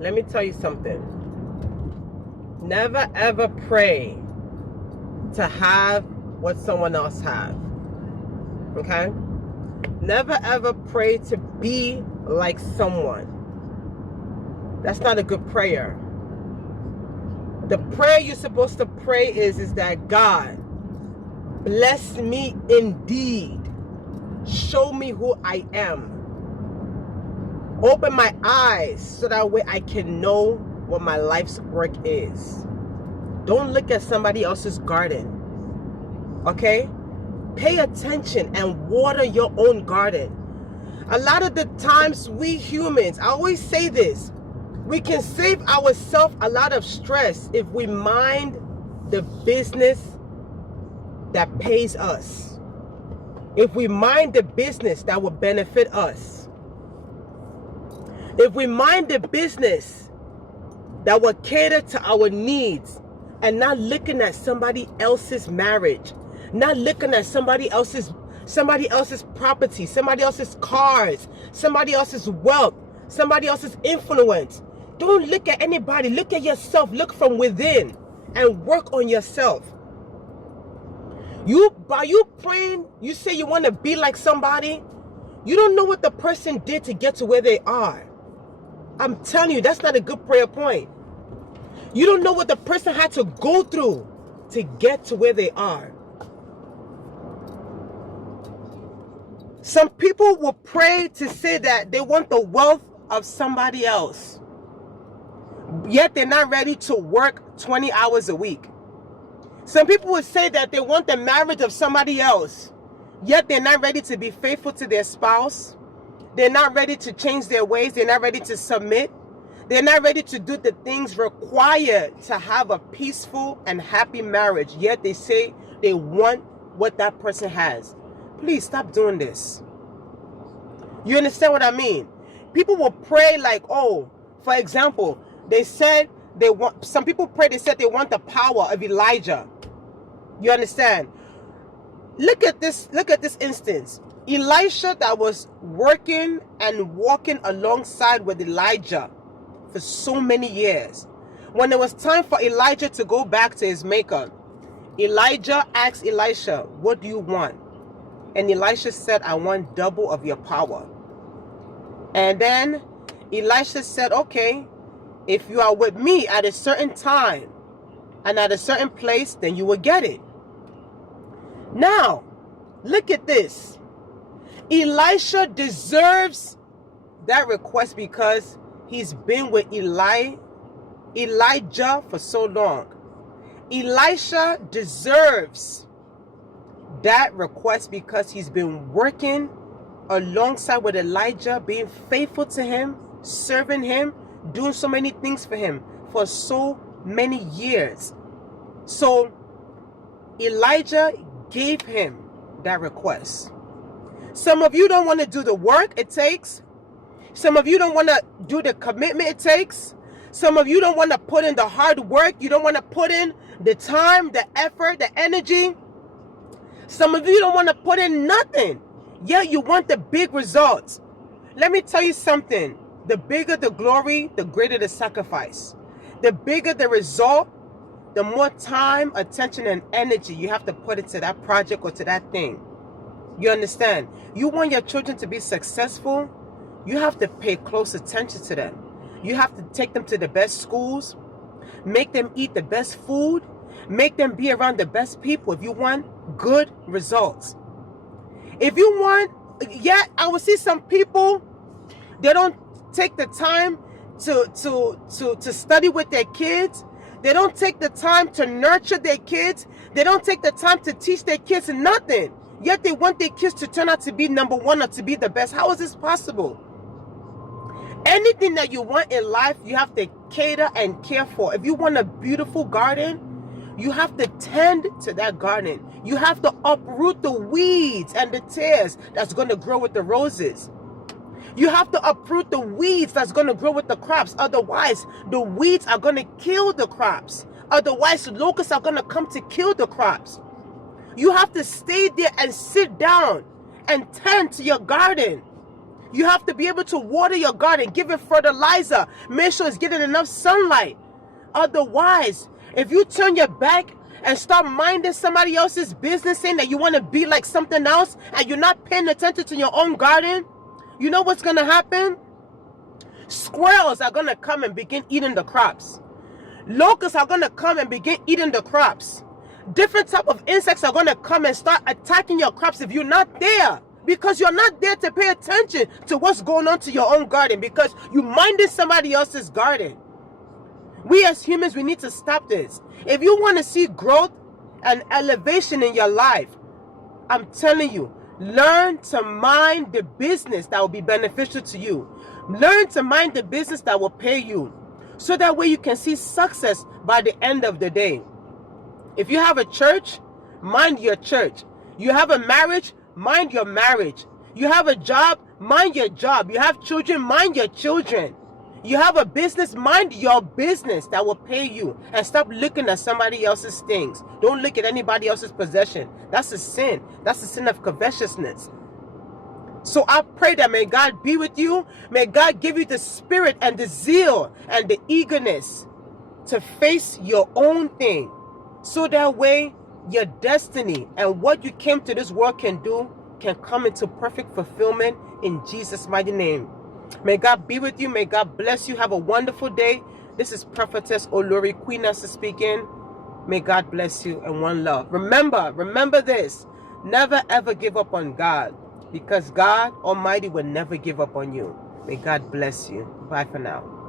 let me tell you something. Never ever pray to have what someone else have. Okay? Never ever pray to be like someone. That's not a good prayer. The prayer you're supposed to pray is that God, bless me indeed. Show me who I am. Open my eyes so that way I can know what my life's work is. Don't look at somebody else's garden. Okay? Pay attention and water your own garden. A lot of the times we humans, I always say this, we can save ourselves a lot of stress if we mind the business that pays us. If we mind the business that will benefit us. If we mind the business that will cater to our needs and not looking at somebody else's marriage, not looking at somebody else's property, somebody else's cars, somebody else's wealth, somebody else's influence. Don't look at anybody. Look at yourself. Look from within and work on yourself. By you praying, you say you want to be like somebody. You don't know what the person did to get to where they are. I'm telling you, that's not a good prayer point. You don't know what the person had to go through to get to where they are. Some people will pray to say that they want the wealth of somebody else, yet they're not ready to work 20 hours a week. Some people will say that they want the marriage of somebody else, yet they're not ready to be faithful to their spouse. They're not ready to change their ways. They're not ready to submit. They're not ready to do the things required to have a peaceful and happy marriage, yet they say they want what that person has. Please stop doing this. You understand what I mean? People will pray like, oh, for example, they said they want, some people pray, they said they want the power of Elijah. You understand? Look at this instance. Elisha that was working and walking alongside with Elijah for so many years. When it was time for Elijah to go back to his maker, Elijah asked Elisha, what do you want? And Elisha said, I want double of your power. And then Elisha said, okay, if you are with me at a certain time and at a certain place, then you will get it. Now, look at this. Elisha deserves that request because he's been with Elijah for so long. Elisha deserves that request because he's been working alongside with Elijah, being faithful to him, serving him, doing so many things for him for so many years. So Elijah gave him that request. Some of you don't want to do the work it takes. Some of you don't want to do the commitment it takes. Some of you don't want to put in the hard work. You don't want to put in the time, the effort, the energy. Some of you don't want to put in nothing. Yet you want the big results. Let me tell you something. The bigger the glory, the greater the sacrifice. The bigger the result, the more time, attention, and energy you have to put into that project or to that thing. You understand? You want your children to be successful, you have to pay close attention to them. You have to take them to the best schools, make them eat the best food, make them be around the best people if you want good results. If you want, I will see some people, they don't take the time to study with their kids. They don't take the time to nurture their kids. They don't take the time to teach their kids nothing. Yet they want their kids to turn out to be number one or to be the best. How is this possible? Anything that you want in life, you have to cater and care for. If you want a beautiful garden, you have to tend to that garden. You have to uproot the weeds and the tares that's going to grow with the roses. You have to uproot the weeds that's going to grow with the crops. Otherwise, the weeds are going to kill the crops. Otherwise, locusts are going to come to kill the crops. You have to stay there and sit down and tend to your garden. You have to be able to water your garden, give it fertilizer, make sure it's getting enough sunlight. Otherwise, if you turn your back and start minding somebody else's business, saying that you want to be like something else, and you're not paying attention to your own garden, you know what's going to happen? Squirrels are going to come and begin eating the crops. Locusts are going to come and begin eating the crops. Different type of insects are going to come and start attacking your crops if you're not there. Because you're not there to pay attention to what's going on to your own garden, because you minded somebody else's garden. We as humans, we need to stop this. If you want to see growth and elevation in your life, I'm telling you, learn to mind the business that will be beneficial to you. Learn to mind the business that will pay you, so that way you can see success by the end of the day. If you have a church, mind your church. You have a marriage, mind your marriage. You have a job, mind your job. You have children, mind your children. You have a business, mind your business that will pay you. And stop looking at somebody else's things. Don't look at anybody else's possession. That's a sin. That's a sin of covetousness. So I pray that may God be with you. May God give you the spirit and the zeal and the eagerness to face your own thing. So that way your destiny and what you came to this world can do can come into perfect fulfillment in Jesus' mighty name. May God be with you. May God bless you. Have a wonderful day. This is Prophetess Olori Queen Nessa speaking. May God bless you, and one love. Remember this. Never ever give up on God, because God Almighty will never give up on you. May God bless you. Bye for now.